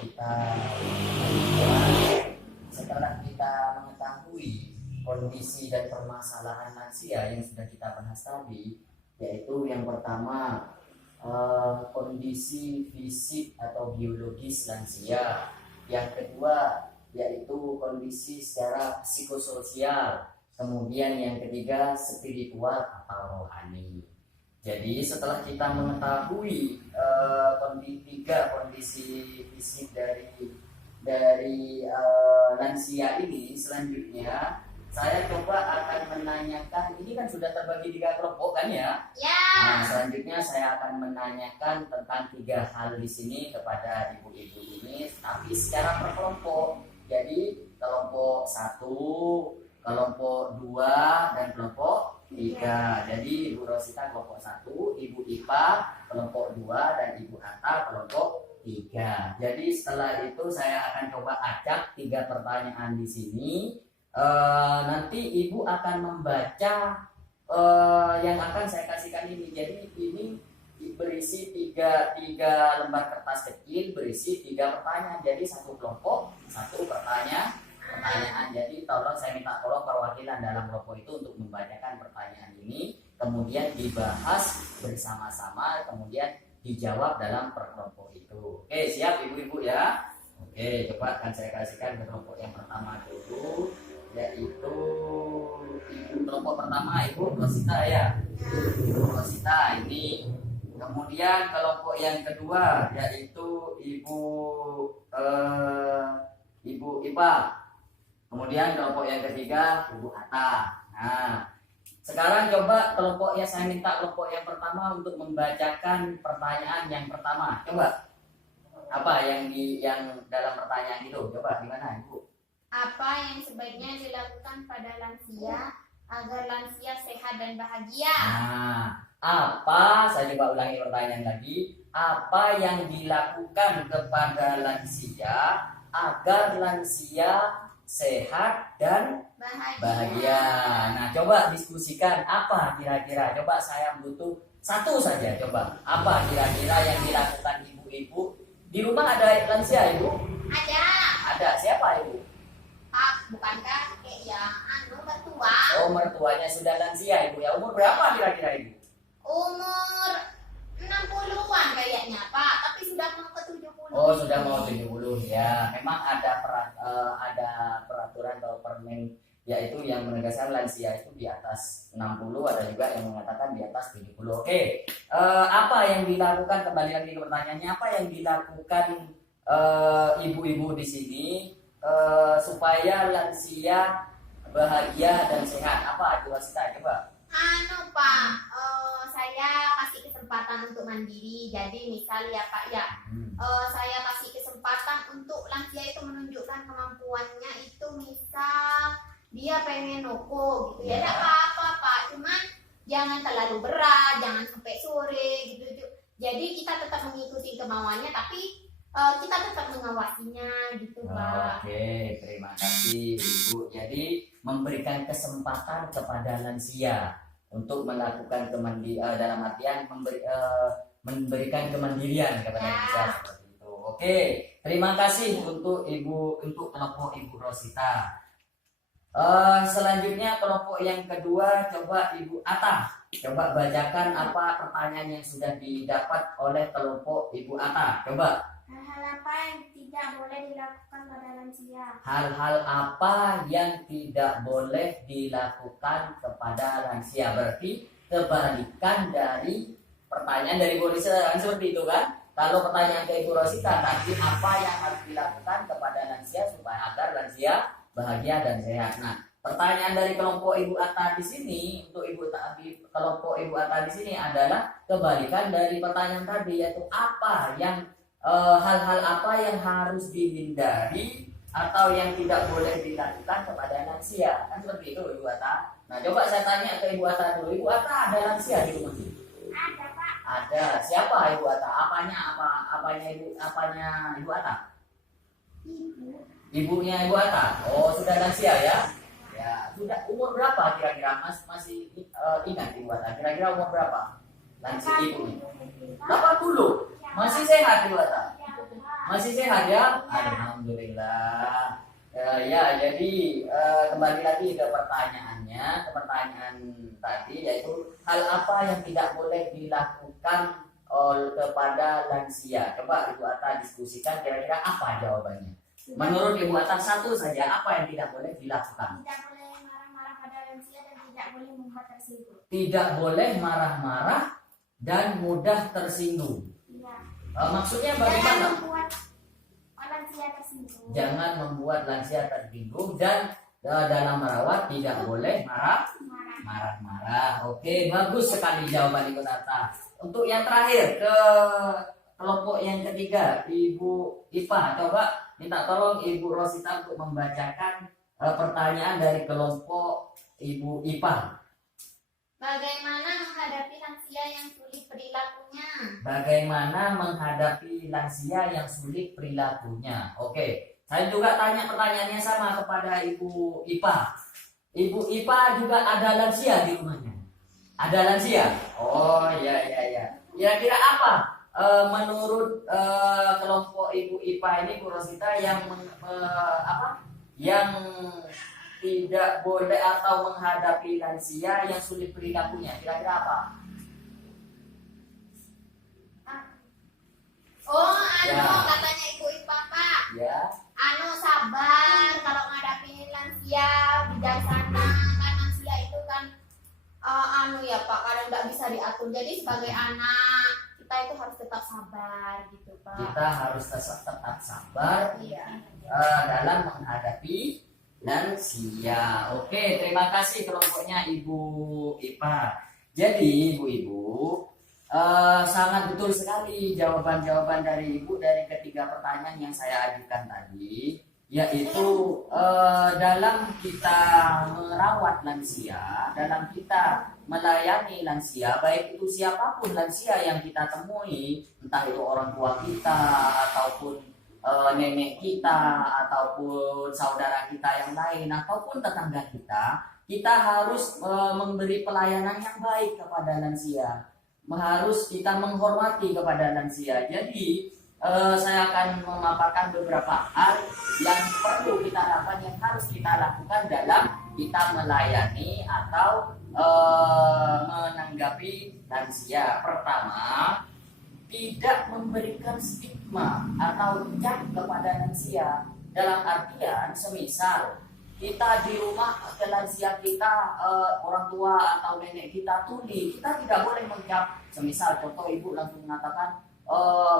kita setelah kita mengetahui kondisi dan permasalahan lansia yang sudah kita bahas tadi, yaitu yang pertama kondisi fisik atau biologis lansia, yang kedua yaitu kondisi secara psikososial, kemudian yang ketiga spiritual atau rohani. Jadi setelah kita mengetahui kondisi fisik dari lansia ini, selanjutnya saya coba akan menanyakan, ini kan sudah terbagi 3 kelompok kan ya? Ya. Nah, selanjutnya saya akan menanyakan tentang 3 hal di sini kepada ibu-ibu ini, tapi secara per kelompok. Jadi kelompok 1, kelompok 2, dan kelompok 3. Jadi Ibu Rosita kelompok 1, Ibu Ipa kelompok 2, dan Ibu Atta kelompok 3. Jadi setelah itu saya akan coba acak 3 pertanyaan di sini. Nanti ibu akan membaca yang akan saya kasihkan ini. Jadi ini berisi tiga lembar kertas kecil berisi 3 pertanyaan. Jadi satu kelompok 1 pertanyaan. Jadi saya minta tolong perwakilan dalam kelompok itu untuk membacakan pertanyaan ini, kemudian dibahas bersama-sama, kemudian dijawab dalam per kelompok itu. Oke, siap ibu-ibu ya? Oke, coba akan saya kasihkan ke kelompok yang pertama dulu, yaitu kelompok pertama Ibu Rosita ya. Ibu Rosita ini. Kemudian kelompok yang kedua yaitu Ibu Ipa. Kemudian kelompok yang ketiga Ibu Atta. Nah, sekarang coba kelompok yang saya minta kelompok yang pertama untuk membacakan pertanyaan yang pertama. Coba apa yang dalam pertanyaan itu? Coba gimana Ibu? Apa yang sebaiknya dilakukan pada lansia agar lansia sehat dan bahagia? Nah, apa? Saya coba ulangi pertanyaan lagi. Apa yang dilakukan kepada lansia agar lansia sehat dan bahagia? Nah, coba diskusikan apa kira-kira. Coba saya butuh satu saja. Coba apa kira-kira yang dilakukan ibu-ibu? Di rumah ada lansia, Ibu? Ada. Ada. Siapa, Ibu? Bukan kakek ya, mertua. Oh, mertuanya sudah lansia, Ibu ya. Umur berapa kira-kira, Ibu? Umur 60-an kayaknya, Pak. Tapi sudah mau ke 70. Oh, sudah mau 70 ya. Memang ada peraturan atau permen, yaitu yang menegaskan lansia itu di atas 60, ada juga yang mengatakan di atas 70. Oke. Apa yang dilakukan, kembali lagi ke pertanyaannya, apa yang dilakukan ibu-ibu di sini supaya lansia bahagia dan sehat? Apa Ibu Rosita? Coba. Pak, saya kasih kesempatan untuk mandiri. Jadi misal ya Pak ya, saya kasih kesempatan untuk lansia itu menunjukkan kemampuannya itu, misal dia pengen noko gitu ya, tidak apa-apa Pak, cuman jangan terlalu berat, jangan sampai sore gitu. Jadi kita tetap mengikuti kemauannya, tapi kita tetap mengawasinya gitu Pak. Oke, terima kasih Ibu. Jadi memberikan kesempatan kepada lansia untuk melakukan dalam artian memberikan kemandirian kepada lansia seperti itu. Oke, terima kasih untuk kelompok Ibu Rosita. Selanjutnya kelompok yang kedua, coba Ibu Atta. Coba bacakan apa pertanyaan yang sudah didapat oleh kelompok Ibu Atta. Coba. Hal-hal apa yang tidak boleh dilakukan pada lansia? Hal-hal apa yang tidak boleh dilakukan kepada lansia? Berarti kebalikan dari pertanyaan dari Bu Rosita kan, seperti itu kan? Kalau pertanyaan ke Ibu Rosita tadi, apa yang harus dilakukan kepada lansia supaya agar lansia bahagia dan sehat? Nah, pertanyaan dari kelompok Ibu Atta di sini, untuk kelompok Ibu Atta di sini adalah kebalikan dari pertanyaan tadi, yaitu apa yang hal-hal apa yang harus dihindari atau yang tidak boleh dilakukan kepada lansia, kan seperti itu Ibu Atta. Nah, coba saya tanya ke Ibu Atta dulu. Ibu Atta ada lansia di rumah? Ada Pak. Ada. Siapa Ibu Atta? Apanya Ibu Atta? Ibunya Ibu Atta. Oh, sudah lansia ya? Ya, sudah. Umur berapa kira-kira? Masih ingat Ibu Atta? Kira-kira umur berapa lansia ibunya? 80. Masih sehat Ibu Atta? Masih sehat ya? Iya. Alhamdulillah. Ya, jadi kembali lagi ke pertanyaannya. Pertanyaan tadi yaitu hal apa yang tidak boleh dilakukan kepada lansia? Coba Ibu Ata diskusikan kira-kira apa jawabannya. Menurut Ibu Ata satu saja apa yang tidak boleh dilakukan? Tidak boleh marah-marah pada lansia dan tidak boleh membuat tersinggung. Tidak boleh marah-marah dan mudah tersinggung. Iya. Maksudnya Jangan bagaimana? membuat lansia tersinggung. Jangan membuat lansia tersinggung dan dalam merawat tidak boleh Marah. marah-marah. Oke, bagus sekali jawaban Ibu Tata. Untuk yang terakhir ke kelompok yang ketiga, Ibu Ipa, coba minta tolong Ibu Rosita untuk membacakan pertanyaan dari kelompok Ibu Ipa. Bagaimana menghadapi lansia yang sulit perilakunya? Bagaimana menghadapi lansia yang sulit perilakunya? Oke, saya juga tanya pertanyaannya sama kepada Ibu Ipa. Ibu Ipa juga ada lansia di rumahnya. Ada lansia? Oh iya. Kira-kira apa menurut kelompok Ibu Ipa ini Bu Rosita yang yang tidak boleh atau menghadapi lansia yang sulit perilakunya? Kira-kira apa? Ya. Katanya Ibu Ipa, Pak. Ya. Sabar kalau ngadapin lansia, bijaksana. Kan lansia itu kan ya Pak, kadang nggak bisa diatur. Jadi sebagai anak kita itu harus tetap sabar gitu Pak. Kita harus tetap sabar Iya. dalam menghadapi lansia. Oke, terima kasih kelompoknya Ibu Ipa. Jadi Ibu-ibu, sangat betul sekali jawaban-jawaban dari Ibu dari ketiga pertanyaan yang saya ajukan tadi, yaitu dalam kita merawat lansia, dalam kita melayani lansia, baik itu siapapun lansia yang kita temui, entah itu orang tua kita ataupun nenek kita ataupun saudara kita yang lain ataupun tetangga kita harus memberi pelayanan yang baik kepada lansia. Harus kita menghormati kepada lansia. Jadi saya akan memaparkan beberapa hal yang perlu kita lakukan, yang harus kita lakukan dalam kita melayani atau menanggapi lansia. Pertama, tidak memberikan stigma atau cap kepada lansia. Dalam artian, semisal kita di rumah ke lansia kita, orang tua atau nenek kita tuli, kita tidak boleh mencap. Semisal contoh ibu langsung mengatakan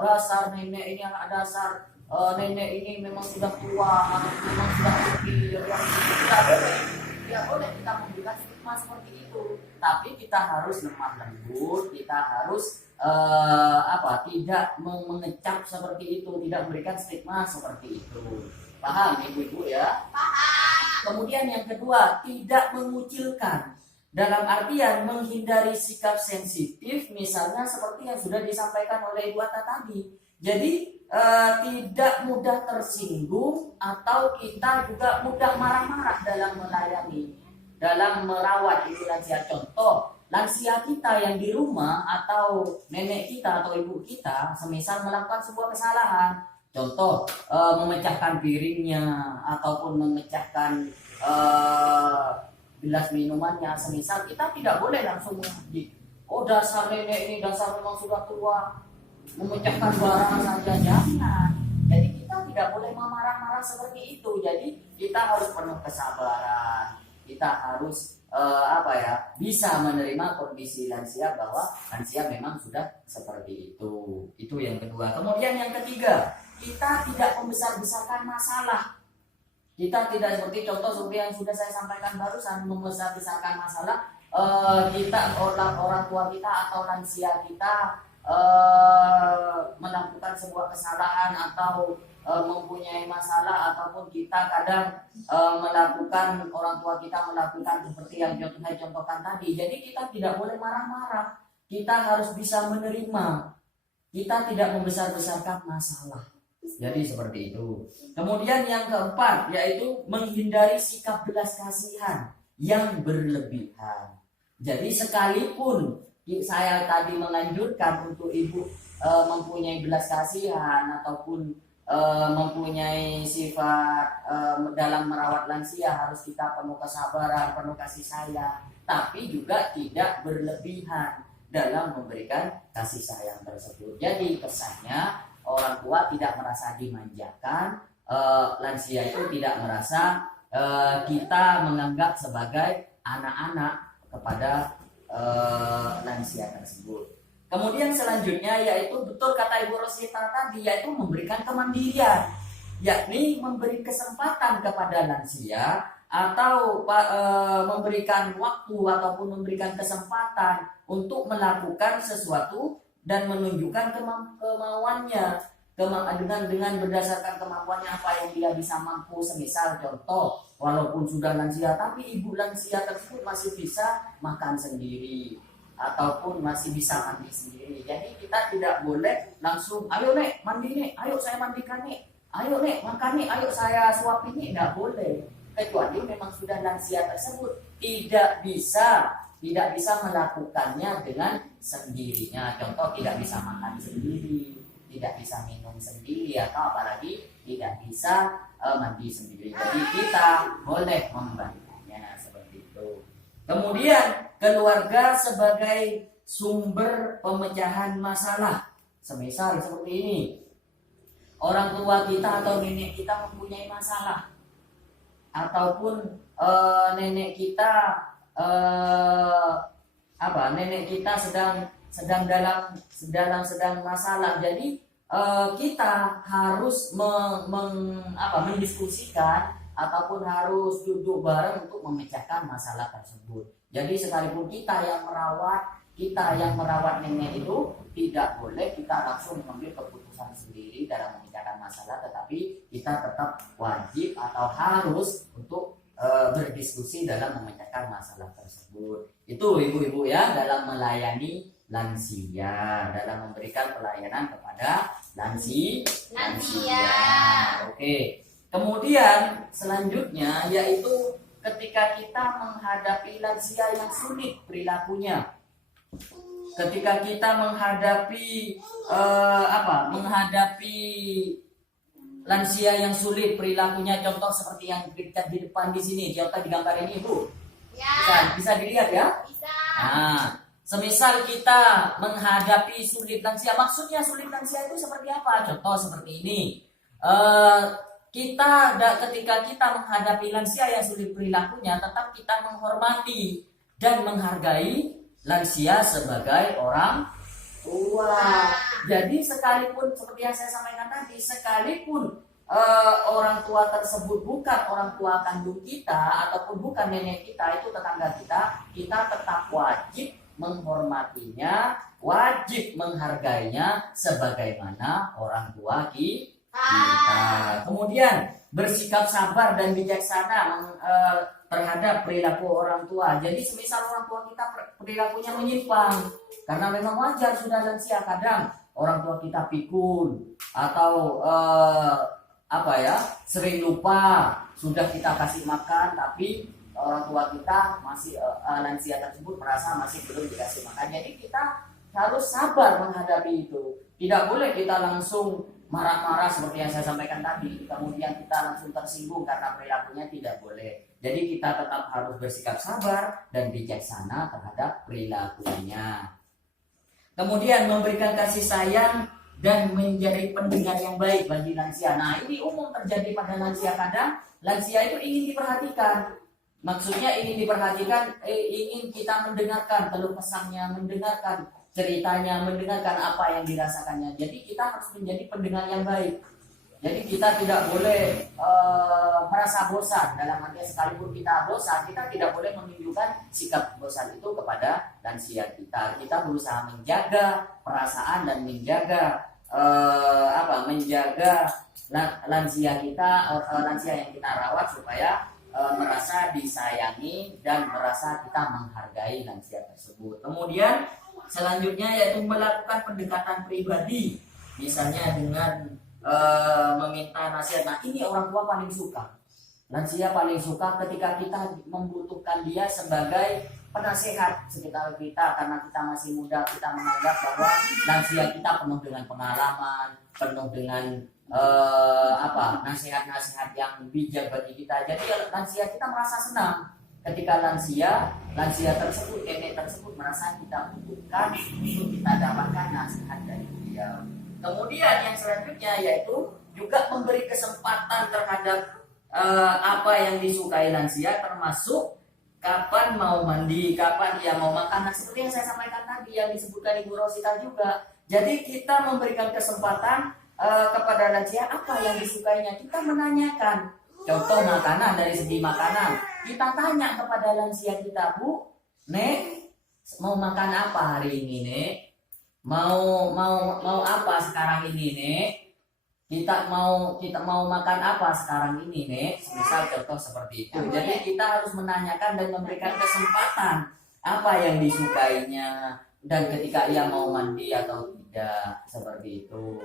dasar nenek ini, dasar nenek ini memang sudah tua, memang sudah tuli. Tidak boleh kita memberikan stigma seperti itu. Tapi kita harus lemah lembut, kita harus tidak mengecap seperti itu, tidak memberikan stigma seperti itu. Paham ibu-ibu ya? Paham. Kemudian yang kedua, tidak mengucilkan. Dalam artian menghindari sikap sensitif, misalnya seperti yang sudah disampaikan oleh Ibu Ata tadi. Jadi tidak mudah tersinggung atau kita juga mudah marah-marah dalam melayani, dalam merawat ibu lansia. Contoh, lansia kita yang di rumah atau nenek kita atau ibu kita semisal melakukan sebuah kesalahan, contoh memecahkan piringnya ataupun memecahkan gelas minumannya, semisal kita tidak boleh langsung menghakimi, oh dasar nenek ini, dasar memang sudah tua, memecahkan barang saja, jangan. Jadi kita tidak boleh marah-marah seperti itu. Jadi kita harus penuh kesabaran, kita harus bisa menerima kondisi lansia bahwa lansia memang sudah seperti itu. Itu yang kedua. Kemudian yang ketiga, kita tidak membesar-besarkan masalah. Kita tidak seperti contoh seperti yang sudah saya sampaikan barusan, membesar-besarkan masalah. Kita orang tua kita atau lansia kita melakukan sebuah kesalahan atau mempunyai masalah, ataupun kita kadang melakukan, orang tua kita melakukan seperti yang saya contohkan tadi. Jadi kita tidak boleh marah-marah, kita harus bisa menerima, kita tidak membesar-besarkan masalah. Jadi seperti itu. Kemudian yang keempat, yaitu menghindari sikap belas kasihan yang berlebihan. Jadi sekalipun saya tadi menganjurkan untuk ibu mempunyai belas kasihan ataupun mempunyai sifat dalam merawat lansia harus kita penuh kesabaran, penuh kasih sayang, tapi juga tidak berlebihan dalam memberikan kasih sayang tersebut. Jadi kesannya orang tua tidak merasa dimanjakan, lansia itu tidak merasa kita menganggap sebagai anak-anak kepada lansia tersebut. Kemudian selanjutnya yaitu betul kata Ibu Rosita tadi, yaitu memberikan kemandirian, yakni memberi kesempatan kepada lansia atau memberikan waktu ataupun memberikan kesempatan untuk melakukan sesuatu dan menunjukkan kemauannya dengan berdasarkan kemampuannya apa yang dia bisa mampu. Semisal contoh, walaupun sudah lansia tapi ibu lansia tersebut masih bisa makan sendiri ataupun masih bisa mandi sendiri. Jadi kita tidak boleh langsung, ayo nek mandi nek, ayo saya mandikan nek, ayo nek makan nek, ayo saya suapin nek, tidak boleh. Kecuali memang sudah lansia tersebut tidak bisa melakukannya dengan sendirinya. Contoh, tidak bisa makan sendiri, tidak bisa minum sendiri, atau apalagi tidak bisa mandi sendiri. Jadi kita boleh membantunya seperti itu. Kemudian keluarga sebagai sumber pemecahan masalah. Semisal seperti ini, orang tua kita atau nenek kita mempunyai masalah, ataupun nenek kita nenek kita sedang masalah. Jadi kita harus mendiskusikan ataupun harus duduk bareng untuk memecahkan masalah tersebut. Jadi sekalipun kita yang merawat nenek itu, tidak boleh kita langsung mengambil keputusan sendiri dalam memecahkan masalah, tetapi kita tetap wajib atau harus untuk berdiskusi dalam memecahkan masalah tersebut. Itu ibu-ibu ya, dalam melayani lansia, dalam memberikan pelayanan kepada lansia. Oke. Kemudian selanjutnya yaitu ketika kita menghadapi lansia yang sulit perilakunya. Ketika kita menghadapi lansia yang sulit perilakunya, contoh seperti yang kita di depan di sini, contoh di gambar ini, Bu. Ya. Bisa dilihat ya? Bisa. Nah, semisal kita menghadapi sulit lansia, maksudnya sulit lansia itu seperti apa? Contoh seperti ini. Ketika kita menghadapi lansia yang sulit perilakunya, tetap kita menghormati dan menghargai lansia sebagai orang tua. Jadi sekalipun seperti yang saya sampaikan tadi, sekalipun orang tua tersebut bukan orang tua kandung kita ataupun bukan nenek kita, itu tetangga kita tetap wajib menghormatinya, wajib menghargainya sebagaimana orang tua kita. Kemudian bersikap sabar dan bijaksana terhadap perilaku orang tua. Jadi semisal orang tua kita perilakunya menyimpang, karena memang wajar sudah lansia, kadang orang tua kita pikun atau sering lupa, sudah kita kasih makan tapi orang tua kita masih lansia tersebut merasa masih belum dikasih makan. Jadi kita harus sabar menghadapi itu. Tidak boleh kita langsung marah-marah seperti yang saya sampaikan tadi, kemudian kita langsung tersinggung karena perilakunya, tidak boleh. Jadi kita tetap harus bersikap sabar dan bijaksana terhadap perilakunya. Kemudian memberikan kasih sayang dan menjadi pendengar yang baik bagi lansia. Nah, ini umum terjadi pada lansia. Kadang lansia itu ingin diperhatikan. Maksudnya ingin diperhatikan, ingin kita mendengarkan keluh kesahnya, mendengarkan ceritanya, mendengarkan apa yang dirasakannya. Jadi kita harus menjadi pendengar yang baik. Jadi kita tidak boleh merasa bosan. Dalam arti sekalipun kita bosan, kita tidak boleh menunjukkan sikap bosan itu kepada lansia kita. Kita berusaha menjaga perasaan dan menjaga lansia kita, lansia yang kita rawat supaya merasa disayangi dan merasa kita menghargai lansia tersebut. Kemudian selanjutnya yaitu melakukan pendekatan pribadi, misalnya dengan meminta nasihat. Nah, ini orang tua paling suka. Lansia paling suka ketika kita membutuhkan dia sebagai penasehat sekitar kita, karena kita masih muda. Kita menganggap bahwa lansia kita penuh dengan pengalaman, penuh dengan nasihat-nasihat yang bijak bagi kita. Jadi lansia kita merasa senang ketika lansia tersebut, nenek tersebut merasa kita butuhkan untuk kita dapatkan nasihat dari beliau. Kemudian yang selanjutnya yaitu juga memberi kesempatan terhadap apa yang disukai lansia, termasuk kapan mau mandi, kapan dia mau makan. Nah, seperti yang saya sampaikan tadi yang disebutkan Ibu Rosita juga. Jadi kita memberikan kesempatan kepada lansia apa yang disukainya. Kita menanyakan. Contoh makanan, dari segi makanan, kita tanya kepada lansia kita, Bu, Nek, mau makan apa hari ini, Nek? Mau apa sekarang ini, Nek? Kita mau makan apa sekarang ini, Nek? Misal contoh seperti itu. Jadi kita harus menanyakan dan memberikan kesempatan apa yang disukainya dan ketika ia mau mandi atau tidak, seperti itu.